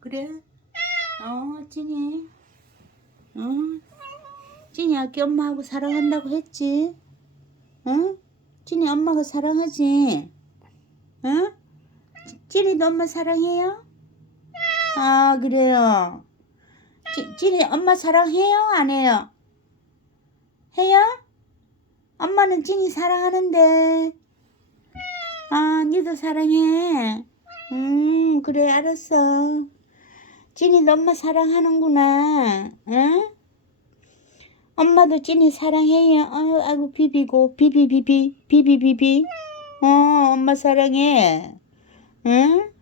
그래? 찐이. 찐이 아까 엄마하고 사랑한다고 했지? 찐이 엄마가 사랑하지? 찐이도 엄마 사랑해요? 그래요. 찐이 엄마 사랑해요? 안 해요? 해요? 엄마는 찐이 사랑하는데. 니도 사랑해. 그래, 알았어. 찐이도 엄마 사랑하는구나. 응? 엄마도 찐이 사랑해요. 아이고, 비비고, 비비비비, 비비비비. 엄마 사랑해. 응?